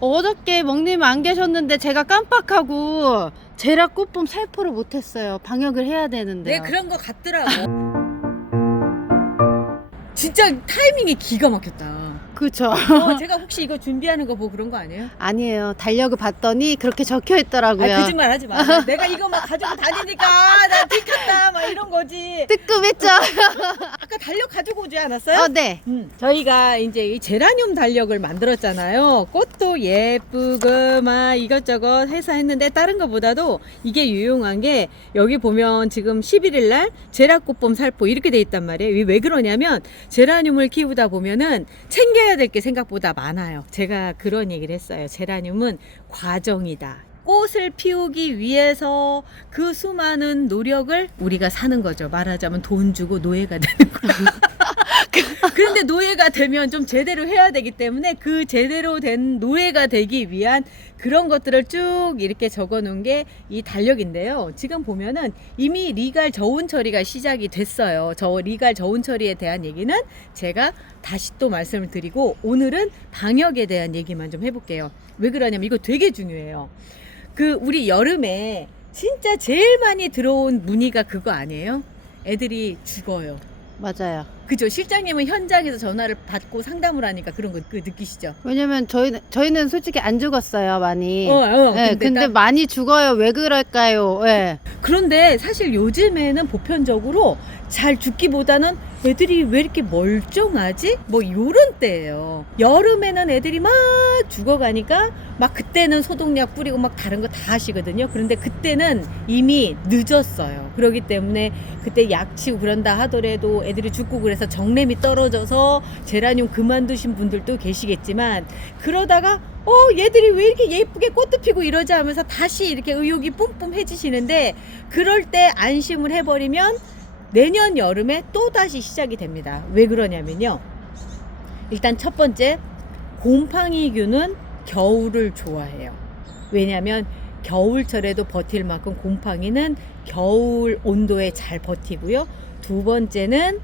어저께 멍님 안 계셨는데 제가 깜빡하고 제라 꽃봄 살포를 못했어요. 방역을 해야 되는데. 네, 그런 거 같더라고. 진짜 타이밍이 기가 막혔다. 그쵸. 제가 혹시 이거 준비하는 거 보고 그런 거 아니에요? 아니에요. 달력을 봤더니 그렇게 적혀 있더라고요. 아, 거짓말 하지 마. 내가 이거 막 가지고 다니니까 나 들켰다 막 이런 거지. 뜨끔했죠. 아까 달력 가지고 오지 않았어요? 네. 저희가 이제 이 제라늄 달력을 만들었잖아요. 꽃도 예쁘고 막 이것저것 해서 했는데 다른 것보다도 이게 유용한 게 여기 보면 지금 11일 날 제라꽃봄 살포 이렇게 돼 있단 말이에요. 왜 그러냐면 제라늄을 키우다 보면은 챙겨야 될 게 생각보다 많아요. 제가 그런 얘기를 했어요. 제라늄은 과정이다. 꽃을 피우기 위해서 그 수많은 노력을 우리가 사는 거죠. 말하자면 돈 주고 노예가 되는 거예요. 그런데 노예가 되면 좀 제대로 해야 되기 때문에 그 제대로 된 노예가 되기 위한 그런 것들을 쭉 이렇게 적어 놓은 게 이 달력인데요. 지금 보면은 이미 리갈 저온 처리가 시작이 됐어요. 저 리갈 저온 처리에 대한 얘기는 제가 다시 또 말씀을 드리고 오늘은 방역에 대한 얘기만 좀 해볼게요. 왜 그러냐면 이거 되게 중요해요. 우리 여름에 진짜 제일 많이 들어온 문의가 그거 아니에요? 애들이 죽어요. 맞아요. 그죠? 실장님은 현장에서 전화를 받고 상담을 하니까 그런 거 느끼시죠? 왜냐면 저희는 솔직히 안 죽었어요, 많이. 네, 근데 많이 죽어요. 왜 그럴까요? 네. 그런데 사실 요즘에는 보편적으로 잘 죽기보다는 애들이 왜 이렇게 멀쩡하지? 뭐 요런 때예요. 여름에는 애들이 막 죽어가니까 막 그때는 소독약 뿌리고 막 다른 거 다 하시거든요. 그런데 그때는 이미 늦었어요. 그렇기 때문에 그때 약 치고 그런다 하더라도 애들이 죽고 그래서 정램이 떨어져서 제라늄 그만두신 분들도 계시겠지만 그러다가 얘들이 왜 이렇게 예쁘게 꽃도 피고 이러지 하면서 다시 이렇게 의욕이 뿜뿜해지시는데 그럴 때 안심을 해버리면 내년 여름에 또 다시 시작이 됩니다. 왜 그러냐면요. 일단 첫 번째, 곰팡이균은 겨울을 좋아해요. 왜냐하면 겨울철에도 버틸 만큼 곰팡이는 겨울 온도에 잘 버티고요. 두 번째는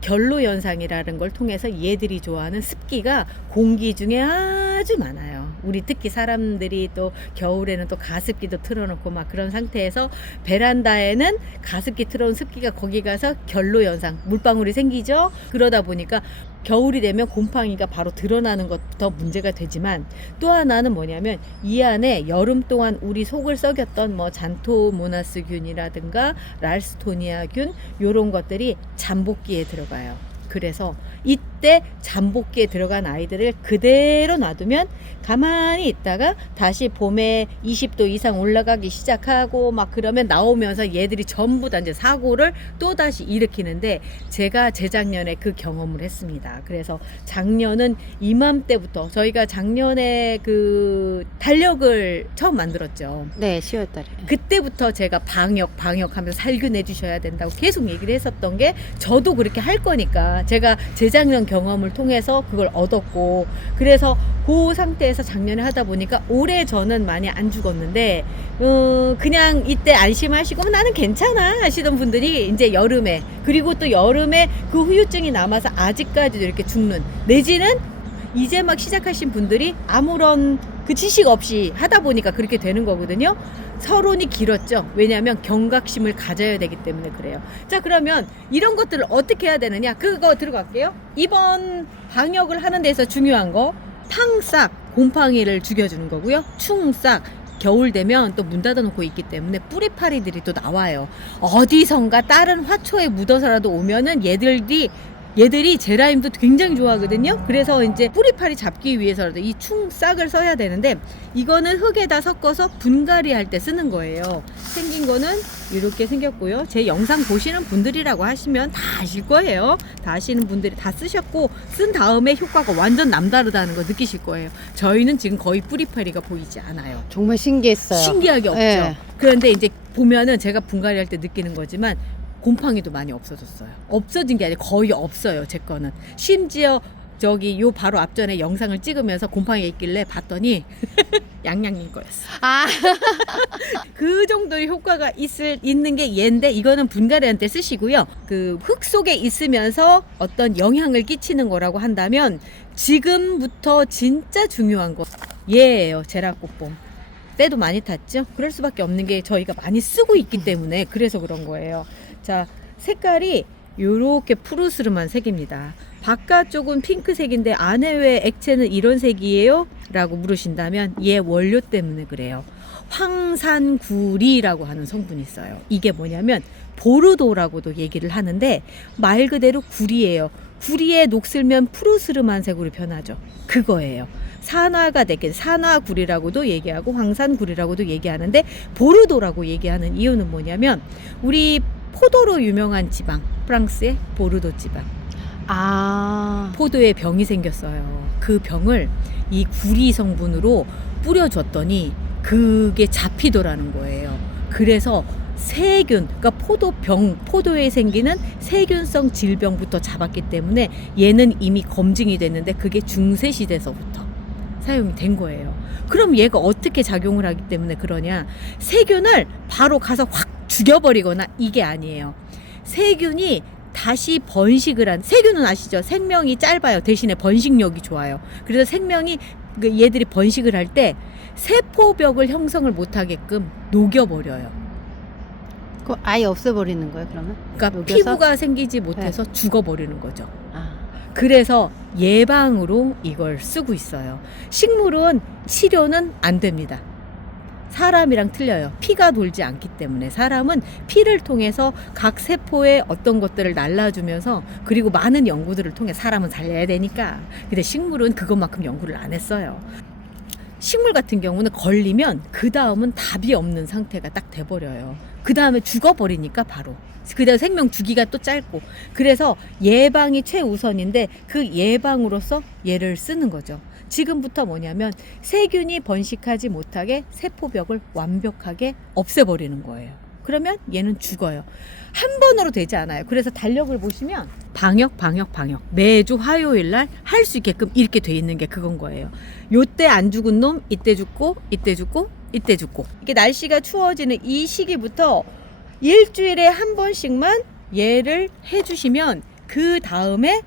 결로 현상이라는 걸 통해서 얘들이 좋아하는 습기가 공기 중에 아주 많아요. 우리 특히 사람들이 또 겨울에는 또 가습기도 틀어놓고 막 그런 상태에서 베란다에는 가습기 틀어놓은 습기가 거기 가서 결로 현상, 물방울이 생기죠. 그러다 보니까 겨울이 되면 곰팡이가 바로 드러나는 것부터 문제가 되지만 또 하나는 뭐냐면 이 안에 여름 동안 우리 속을 썩였던 뭐 잔토모나스균이라든가 랄스토니아균 요런 것들이 잠복기에 들어가요. 그래서 이때 잠복기에 들어간 아이들을 그대로 놔두면 가만히 있다가 다시 봄에 20도 이상 올라가기 시작하고 막 그러면 나오면서 얘들이 전부 다 이제 사고를 또 다시 일으키는데 제가 재작년에 그 경험을 했습니다. 그래서 작년은 이맘때부터 저희가 작년에 그 달력을 처음 만들었죠. 네, 10월달에. 그때부터 제가 방역하면서 살균해 주셔야 된다고 계속 얘기를 했었던 게 저도 그렇게 할 거니까 제가 재작년 경험을 통해서 그걸 얻었고 그래서 그 상태에서 작년에 하다 보니까 올해 저는 많이 안 죽었는데 그냥 이때 안심하시고 나는 괜찮아 하시던 분들이 이제 여름에 그리고 또 여름에 그 후유증이 남아서 아직까지도 이렇게 죽는 내지는 이제 막 시작하신 분들이 아무런 그 지식 없이 하다 보니까 그렇게 되는 거거든요. 서론이 길었죠. 왜냐하면 경각심을 가져야 되기 때문에 그래요. 자, 그러면 이런 것들을 어떻게 해야 되느냐 그거 들어갈게요. 이번 방역을 하는 데서 중요한 거 팡싹 곰팡이를 죽여주는 거고요. 충싹 겨울 되면 또 문 닫아놓고 있기 때문에 뿌리파리들이 또 나와요. 어디선가 다른 화초에 묻어서라도 오면은 얘들이 제라늄도 굉장히 좋아하거든요. 그래서 이제 뿌리파리 잡기 위해서라도 이 충싹을 써야 되는데 이거는 흙에다 섞어서 분갈이 할 때 쓰는 거예요. 생긴 거는 이렇게 생겼고요. 제 영상 보시는 분들이라고 하시면 다 아실 거예요. 다 아시는 분들이 다 쓰셨고 쓴 다음에 효과가 완전 남다르다는 거 느끼실 거예요. 저희는 지금 거의 뿌리파리가 보이지 않아요. 정말 신기했어요. 신기하게 없죠. 네. 그런데 이제 보면은 제가 분갈이 할 때 느끼는 거지만 곰팡이도 많이 없어졌어요. 없어진 게 아니라 거의 없어요. 제 거는. 심지어 저기 요 바로 앞전에 영상을 찍으면서 곰팡이가 있길래 봤더니 양양님 거였어. 아, 그 정도의 효과가 있는 게 얘인데 이거는 분갈이할 때 쓰시고요. 그 흙 속에 있으면서 어떤 영향을 끼치는 거라고 한다면 지금부터 진짜 중요한 거 얘예요. 제라꽃봄. 때도 많이 탔죠? 그럴 수밖에 없는 게 저희가 많이 쓰고 있기 때문에 그래서 그런 거예요. 자, 색깔이 요렇게 푸르스름한 색입니다. 바깥쪽은 핑크색인데 안에 왜 액체는 이런 색이에요? 라고 물으신다면 얘 원료 때문에 그래요. 황산구리라고 하는 성분이 있어요. 이게 뭐냐면 보르도라고도 얘기를 하는데 말 그대로 구리예요. 구리에 녹슬면 푸르스름한 색으로 변하죠. 그거예요. 산화가 되게 산화구리라고도 얘기하고 황산구리라고도 얘기하는데 보르도라고 얘기하는 이유는 뭐냐면 우리 포도로 유명한 지방, 프랑스의 보르도 지방. 아, 포도에 병이 생겼어요. 그 병을 이 구리 성분으로 뿌려줬더니 그게 잡히더라는 거예요. 그래서 세균, 그러니까 포도에 생기는 세균성 질병부터 잡았기 때문에 얘는 이미 검증이 됐는데 그게 중세 시대서부터 사용이 된 거예요. 그럼 얘가 어떻게 작용을 하기 때문에 그러냐? 세균을 바로 가서 확 죽여버리거나 이게 아니에요. 세균이 다시 번식을 한, 세균은 아시죠? 생명이 짧아요. 대신에 번식력이 좋아요. 그래서 얘들이 번식을 할 때 세포벽을 형성을 못하게끔 녹여버려요. 그거 아예 없애버리는 거예요, 그러면? 그러니까 녹여서? 피부가 생기지 못해서 죽어버리는 거죠. 아, 그래서 예방으로 이걸 쓰고 있어요. 식물은 치료는 안 됩니다. 사람이랑 틀려요. 피가 돌지 않기 때문에 사람은 피를 통해서 각 세포에 어떤 것들을 날라주면서 그리고 많은 연구들을 통해 사람은 살려야 되니까. 근데 식물은 그것만큼 연구를 안 했어요. 식물 같은 경우는 걸리면 그 다음은 답이 없는 상태가 딱 돼버려요. 그 다음에 죽어버리니까 바로. 그 다음 생명 주기가 또 짧고. 그래서 예방이 최우선인데 그 예방으로서 얘를 쓰는 거죠. 지금부터 뭐냐면 세균이 번식하지 못하게 세포벽을 완벽하게 없애버리는 거예요. 그러면 얘는 죽어요. 한 번으로 되지 않아요. 그래서 달력을 보시면 방역 매주 화요일 날 할 수 있게끔 이렇게 돼 있는 게 그건 거예요. 요때 안 죽은 놈 이때 죽고 이때 죽고 이때 죽고. 이게 날씨가 추워지는 이 시기부터 일주일에 한 번씩만 얘를 해주시면 그 다음에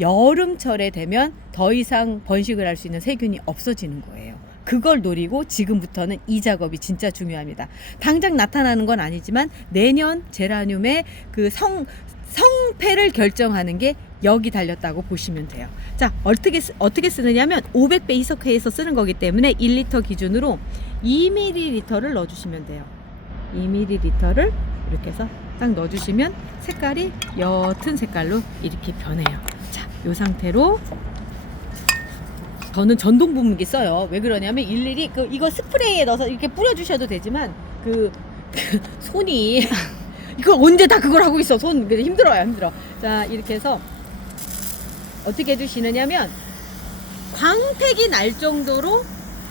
여름철에 되면 더 이상 번식을 할 수 있는 세균이 없어지는 거예요. 그걸 노리고 지금부터는 이 작업이 진짜 중요합니다. 당장 나타나는 건 아니지만 내년 제라늄의 그 성패를 결정하는 게 여기 달렸다고 보시면 돼요. 자, 어떻게 쓰느냐면 500배 희석회에서 쓰는 거기 때문에 1리터 기준으로 2ml를 넣어주시면 돼요. 2ml를 이렇게 해서 딱 넣어주시면 색깔이 옅은 색깔로 이렇게 변해요. 자, 이 상태로 저는 전동 분무기 써요. 왜 그러냐면 일일이 이거 스프레이에 넣어서 이렇게 뿌려주셔도 되지만 손이 이걸 언제 다 그걸 하고 있어. 손 힘들어. 자, 이렇게 해서 어떻게 해주시느냐면 광택이 날 정도로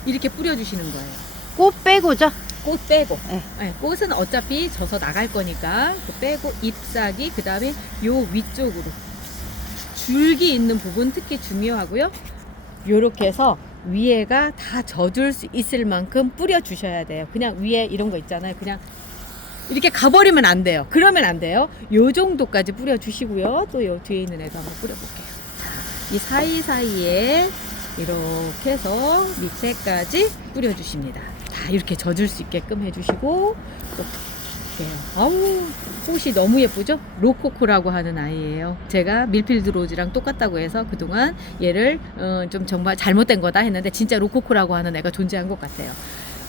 이렇게 뿌려주시는 거예요. 꽃 빼고죠? 꽃 빼고. 네. 네, 꽃은 어차피 져서 나갈 거니까 빼고 잎사귀 그 다음에 요 위쪽으로 줄기 있는 부분 특히 중요하고요. 요렇게 해서 위에가 다 젖을 수 있을 만큼 뿌려 주셔야 돼요. 그냥 위에 이런 거 있잖아요. 그냥 이렇게 가버리면 안 돼요. 그러면 안 돼요. 요 정도까지 뿌려 주시고요. 또 요 뒤에 있는 애도 한번 뿌려 볼게요. 이 사이사이에 이렇게 해서 밑에까지 뿌려 주십니다. 다 이렇게 젖을 수 있게끔 해주시고 또 볼게요. 아우, 꽃이 너무 예쁘죠? 로코코라고 하는 아이예요. 제가 밀필드 로즈랑 똑같다고 해서 그동안 얘를 좀 정말 잘못된 거다 했는데 진짜 로코코라고 하는 애가 존재한 것 같아요.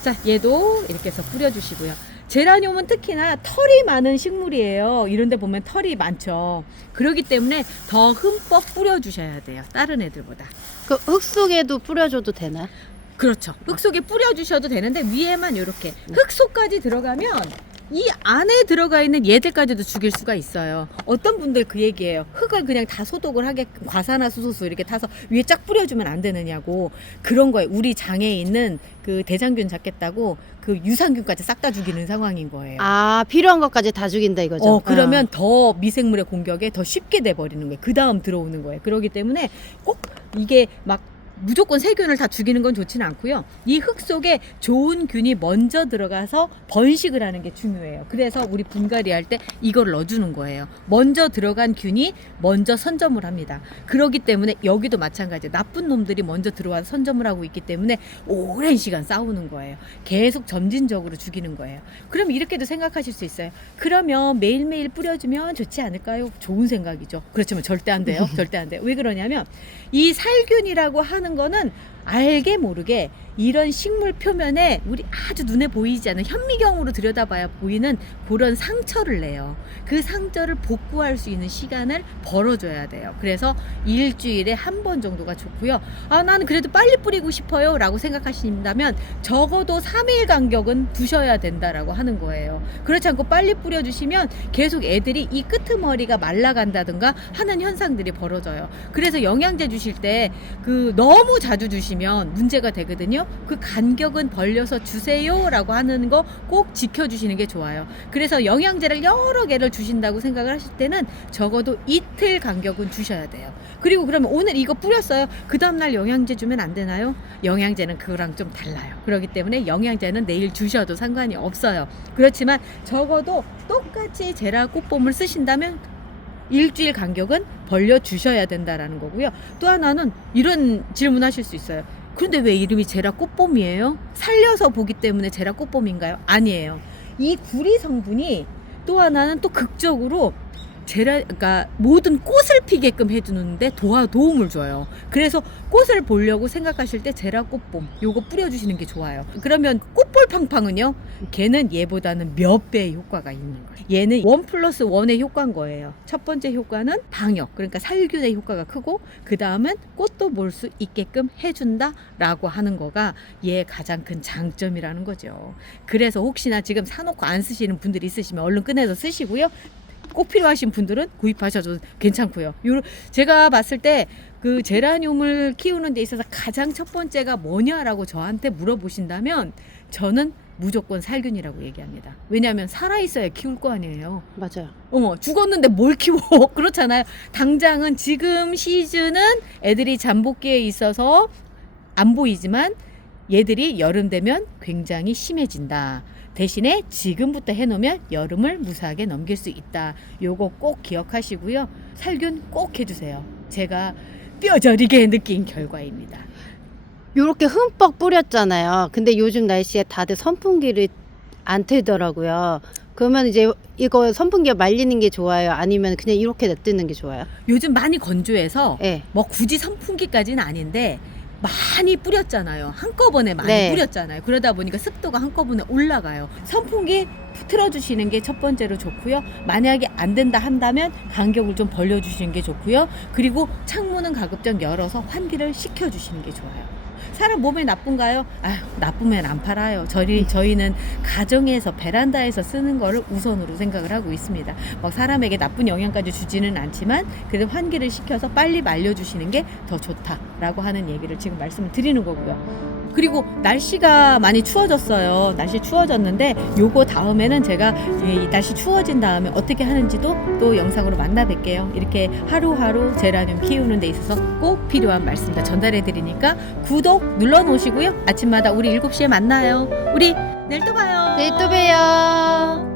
자, 얘도 이렇게 해서 뿌려주시고요. 제라늄은 특히나 털이 많은 식물이에요. 이런 데 보면 털이 많죠. 그렇기 때문에 더 흠뻑 뿌려주셔야 돼요. 다른 애들보다. 그 흙 속에도 뿌려줘도 되나? 그렇죠. 흙 속에 뿌려주셔도 되는데 위에만 이렇게 흙 속까지 들어가면 이 안에 들어가 있는 얘들까지도 죽일 수가 있어요. 어떤 분들 그 얘기예요. 흙을 그냥 다 소독을 하게 과산화수소수 이렇게 타서 위에 쫙 뿌려주면 안 되느냐고. 그런 거예요. 우리 장에 있는 그 대장균 잡겠다고 그 유산균까지 싹 다 죽이는 상황인 거예요. 아, 필요한 것까지 다 죽인다 이거죠? 그러면 더 미생물의 공격에 더 쉽게 돼버리는 거예요. 그 다음 들어오는 거예요. 그렇기 때문에 꼭 이게 막 무조건 세균을 다 죽이는 건 좋지는 않고요. 이 흙 속에 좋은 균이 먼저 들어가서 번식을 하는 게 중요해요. 그래서 우리 분갈이 할 때 이걸 넣어주는 거예요. 먼저 들어간 균이 먼저 선점을 합니다. 그렇기 때문에 여기도 마찬가지예요. 나쁜 놈들이 먼저 들어와서 선점을 하고 있기 때문에 오랜 시간 싸우는 거예요. 계속 점진적으로 죽이는 거예요. 그럼 이렇게도 생각하실 수 있어요. 그러면 매일매일 뿌려주면 좋지 않을까요? 좋은 생각이죠. 그렇지만 절대 안 돼요. 절대 안 돼요. 왜 그러냐면 이 살균이라고 하는 거는 알게 모르게 이런 식물 표면에 우리 아주 눈에 보이지 않는 현미경으로 들여다봐야 보이는 그런 상처를 내요. 그 상처를 복구할 수 있는 시간을 벌어줘야 돼요. 그래서 일주일에 한 번 정도가 좋고요. 아, 나는 그래도 빨리 뿌리고 싶어요 라고 생각하신다면 적어도 3일 간격은 두셔야 된다라고 하는 거예요. 그렇지 않고 빨리 뿌려주시면 계속 애들이 이 끄트머리가 말라간다든가 하는 현상들이 벌어져요. 그래서 영양제 주실 때 그 너무 자주 주시면 문제가 되거든요. 그 간격은 벌려서 주세요 라고 하는 거 꼭 지켜주시는 게 좋아요. 그래서 영양제를 여러 개를 주신다고 생각을 하실 때는 적어도 이틀 간격은 주셔야 돼요. 그리고 그러면 오늘 이거 뿌렸어요. 그 다음날 영양제 주면 안 되나요? 영양제는 그거랑 좀 달라요. 그렇기 때문에 영양제는 내일 주셔도 상관이 없어요. 그렇지만 적어도 똑같이 제라 꽃봄을 쓰신다면 일주일 간격은 벌려 주셔야 된다라는 거고요. 또 하나는 이런 질문 하실 수 있어요. 그런데 왜 이름이 제라 꽃봄이에요? 살려서 보기 때문에 제라 꽃봄인가요? 아니에요. 이 구리 성분이 또 하나는 또 극적으로 그러니까 모든 꽃을 피게끔 해주는데 도움을 줘요. 그래서 꽃을 보려고 생각하실 때 제라 꽃봄 요거 뿌려주시는 게 좋아요. 그러면 꽃볼팡팡은요, 걔는 얘보다는 몇 배의 효과가 있는 거예요. 얘는 1+1의 효과인 거예요. 첫 번째 효과는 방역, 그러니까 살균의 효과가 크고, 그 다음은 꽃도 볼 수 있게끔 해준다 라고 하는 거가 얘의 가장 큰 장점이라는 거죠. 그래서 혹시나 지금 사놓고 안 쓰시는 분들이 있으시면 얼른 꺼내서 쓰시고요. 꼭 필요하신 분들은 구입하셔도 괜찮고요. 제가 봤을 때 그 제라늄을 키우는 데 있어서 가장 첫 번째가 뭐냐라고 저한테 물어보신다면 저는 무조건 살균이라고 얘기합니다. 왜냐하면 살아있어야 키울 거 아니에요. 맞아요. 죽었는데 뭘 키워? 그렇잖아요. 당장은 지금 시즌은 애들이 잠복기에 있어서 안 보이지만 얘들이 여름 되면 굉장히 심해진다. 대신에 지금부터 해놓으면 여름을 무사하게 넘길 수 있다. 요거 꼭 기억하시고요. 살균 꼭 해주세요. 제가 뼈저리게 느낀 결과입니다. 요렇게 흠뻑 뿌렸잖아요. 근데 요즘 날씨에 다들 선풍기를 안 틀더라고요. 그러면 이제 이거 선풍기에 말리는 게 좋아요? 아니면 그냥 이렇게 냅두는 게 좋아요? 요즘 많이 건조해서 네. 뭐 굳이 선풍기까지는 아닌데 많이 뿌렸잖아요. 한꺼번에 많이 네. 뿌렸잖아요. 그러다 보니까 습도가 한꺼번에 올라가요. 선풍기 틀어주시는 게 첫 번째로 좋고요. 만약에 안 된다 한다면 간격을 좀 벌려주시는 게 좋고요. 그리고 창문은 가급적 열어서 환기를 시켜주시는 게 좋아요. 사람 몸에 나쁜가요? 나쁘면 안 팔아요. 저희는 가정에서 베란다에서 쓰는 거를 우선으로 생각을 하고 있습니다. 막 사람에게 나쁜 영향까지 주지는 않지만 그래도 환기를 시켜서 빨리 말려주시는 게 더 좋다라고 하는 얘기를 지금 말씀을 드리는 거고요. 그리고 날씨가 많이 추워졌어요. 날씨 추워졌는데 요거 다음에는 제가 이 날씨 추워진 다음에 어떻게 하는지도 또 영상으로 만나 뵐게요. 이렇게 하루하루 제라늄 키우는 데 있어서 꼭 필요한 말씀 다 전달해 드리니까 구독 눌러 놓으시고요. 아침마다 우리 7시에 만나요. 우리 내일 또 봐요. 내일 또 봬요.